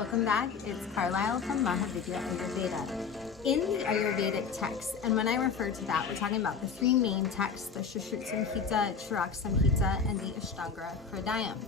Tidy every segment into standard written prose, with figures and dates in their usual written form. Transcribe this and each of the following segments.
welcome back. It's Carlisle from Mahavidya Ayurveda. In the Ayurvedic text, and when I refer to that, we're talking about the three main texts, the Sushruta Samhita, Charak Samhita, and the Ashtanga Hridayam.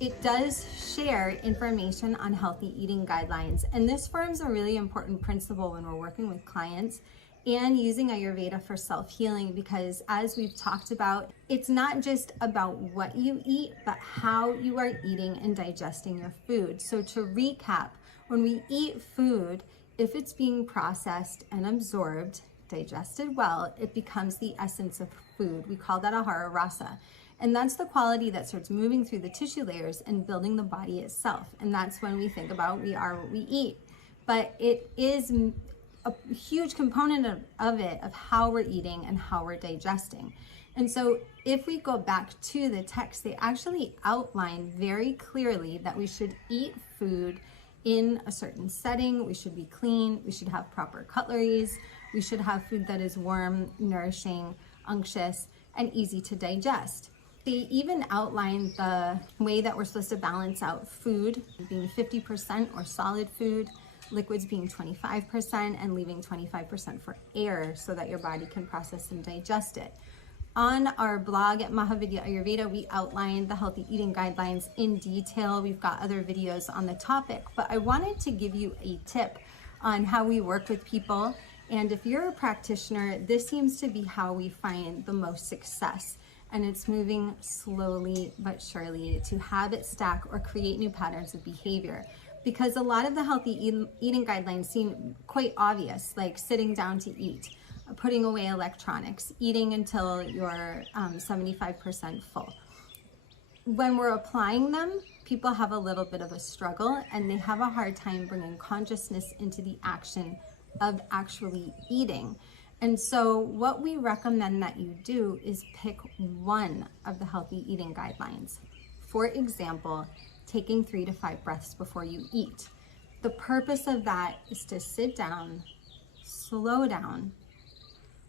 It does share information on healthy eating guidelines, and this forms a really important principle when we're working with clients and using Ayurveda for self-healing, because as we've talked about, it's not just about what you eat, but how you are eating and digesting your food. So to recap, when we eat food, if it's being processed and absorbed, digested well, it becomes the essence of food. We call that ahara rasa. And that's the quality that starts moving through the tissue layers and building the body itself. And that's when we think about we are what we eat. But it is a huge component of it, of how we're eating and how we're digesting. And so if we go back to the text, they actually outline very clearly that we should eat food in a certain setting. We should be clean, we should have proper cutleries, we should have food that is warm, nourishing, unctuous, and easy to digest. They even outline the way that we're supposed to balance out food being 50% or solid food, liquids being 25%, and leaving 25% for air so that your body can process and digest it. On our blog at Mahavidya Ayurveda, we outline the healthy eating guidelines in detail. We've got other videos on the topic, but I wanted to give you a tip on how we work with people. And if you're a practitioner, this seems to be how we find the most success. And it's moving slowly but surely to habit stack or create new patterns of behavior. Because a lot of the healthy eating guidelines seem quite obvious, like sitting down to eat, putting away electronics, eating until you're 75% full. When we're applying them, people have a little bit of a struggle and they have a hard time bringing consciousness into the action of actually eating. And so what we recommend that you do is pick one of the healthy eating guidelines. For example, taking 3 to 5 breaths before you eat. The purpose of that is to sit down, slow down,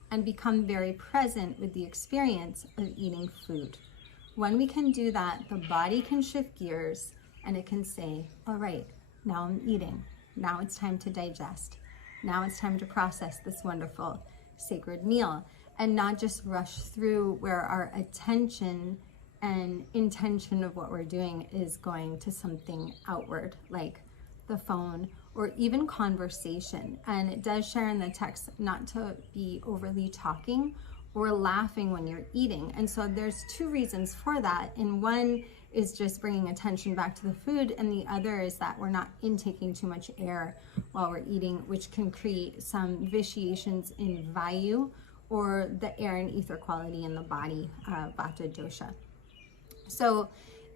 and become very present with the experience of eating food. When we can do that, the body can shift gears and it can say, all right, now I'm eating. Now it's time to digest. Now it's time to process this wonderful sacred meal and not just rush through where our attention and intention of what we're doing is going to something outward, like the phone or even conversation. And it does share in the text not to be overly talking or laughing when you're eating. And so there's 2 reasons for that. And one is just bringing attention back to the food, and the other is that we're not intaking too much air while we're eating, which can create some vitiations in vayu, or the air and ether quality in the body, vata dosha. So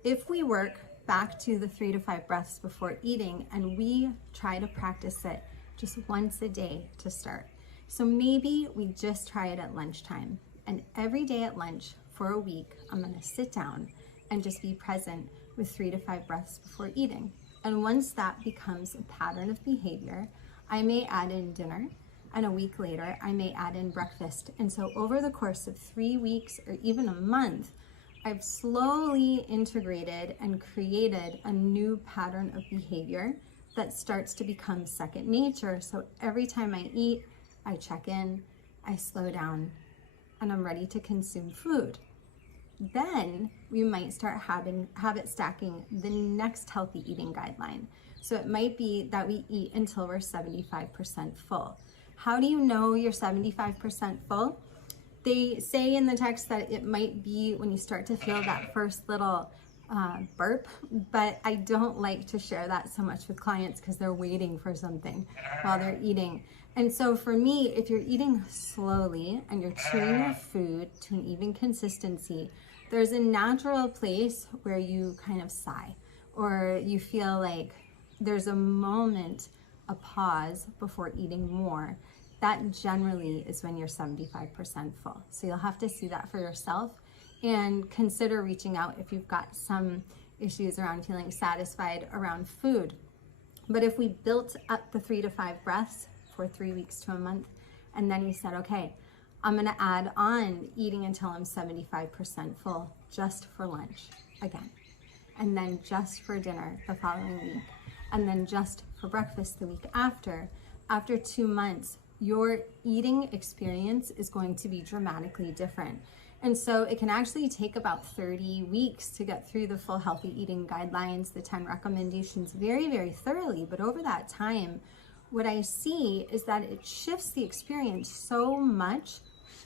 if we work back to the 3 to 5 breaths before eating, and we try to practice it just once a day to start. So maybe we just try it at lunchtime, and every day at lunch for a week, I'm gonna sit down and just be present with 3 to 5 breaths before eating. And once that becomes a pattern of behavior, I may add in dinner, and a week later, I may add in breakfast. And so over the course of 3 weeks or even a month, I've slowly integrated and created a new pattern of behavior that starts to become second nature. So every time I eat, I check in, I slow down, and I'm ready to consume food. Then we might start habit stacking the next healthy eating guideline. So it might be that we eat until we're 75% full. How do you know you're 75% full? They say in the text that it might be when you start to feel that first little burp, but I don't like to share that so much with clients because they're waiting for something while they're eating. And so for me, if you're eating slowly and you're chewing your food to an even consistency, there's a natural place where you kind of sigh, or you feel like there's a moment, a pause before eating more. That generally is when you're 75% full. So you'll have to see that for yourself and consider reaching out if you've got some issues around feeling satisfied around food. But if we built up the 3 to 5 breaths for 3 weeks to a month, and then we said, okay, I'm gonna add on eating until I'm 75% full just for lunch again, and then just for dinner the following week. and then just for breakfast the week after 2 months, your eating experience is going to be dramatically different. And so it can actually take about 30 weeks to get through the full healthy eating guidelines, the 10 recommendations very, very thoroughly. But over that time, what I see is that it shifts the experience so much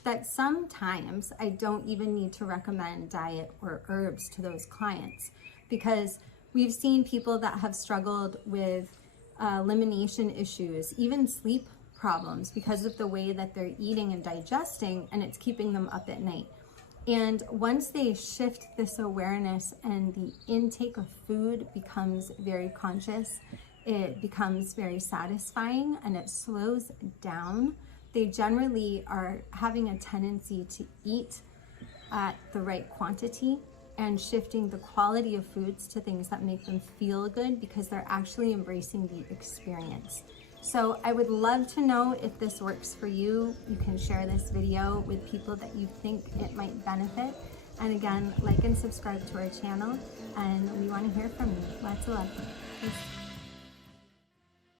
that sometimes I don't even need to recommend diet or herbs to those clients, because we've seen people that have struggled with elimination issues, even sleep problems, because of the way that they're eating and digesting, and it's keeping them up at night. And once they shift this awareness and the intake of food becomes very conscious, it becomes very satisfying and it slows down, they generally are having a tendency to eat at the right quantity and shifting the quality of foods to things that make them feel good, because they're actually embracing the experience. So I would love to know if this works for you. You can share this video with people that you think it might benefit. And again, like and subscribe to our channel, and we want to hear from you. Lots of love. Peace.